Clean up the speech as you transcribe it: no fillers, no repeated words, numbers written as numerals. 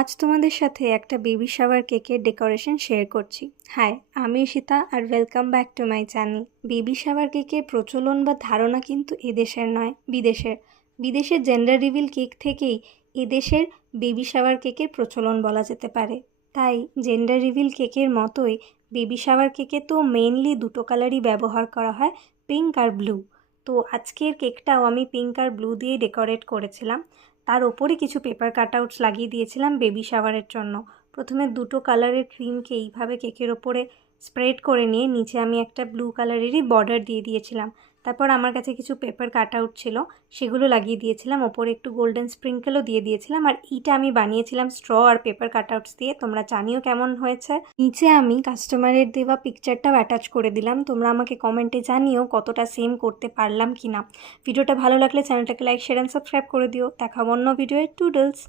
আজ তোমাদের সাথে একটা বেবি শাওয়ার কেকের ডেকোরেশন শেয়ার করছি। হাই, আমি ঈশিতা আর welcome back to my channel. Baby shower কেকের প্রচলন বা ধারণা কিন্তু এদেশের নয়, বিদেশের। বিদেশের জেন্ডার রিভিল কেক থেকেই এদেশের বেবি শাওয়ার কেকের প্রচলন বলা যেতে পারে। তাই জেন্ডার রিভিল কেকের মতোই বেবি শাওয়ার কেকে তো মেইনলি দুটো কালারই ব্যবহার করা হয়, পিঙ্ক আর ব্লু। তো আজকের কেকটাও আমি পিঙ্ক আর ব্লু দিয়েই ডেকোরেট করেছিলাম। তার ওপরে কিছু পেপার কাটআউটস লাগিয়ে দিয়েছিলাম বেবি শাওয়ারের জন্য। প্রথমে দুটো কালারের ক্রিমকে এইভাবে কেকের ওপরে স্প্রেড করে নিয়ে নিচে আমি একটা ব্লু কালারেরই বর্ডার দিয়ে দিয়েছিলাম। তারপর আমার কাছে কিছু পেপার কাটআউট ছিল, সেগুলো লাগিয়ে দিয়েছিলাম। ওপরে একটু গোল্ডেন স্প্রিঙ্কেলও দিয়ে দিয়েছিলাম। আর এইটা আমি বানিয়েছিলাম স্ট্র আর পেপার কাটআউটস দিয়ে। তোমরা জানিও কেমন হয়েছে। নিচে আমি কাস্টমারের দেওয়া পিকচারটাও অ্যাটাচ করে দিলাম। তোমরা আমাকে কমেন্টে জানিও কতটা সেম করতে পারলাম কি না। ভিডিওটা ভালো লাগলে চ্যানেলটাকে লাইক, শেয়ার অ্যান্ড সাবস্ক্রাইব করে দিও। দেখা অন্য ভিডিওয়ে। টুডলস।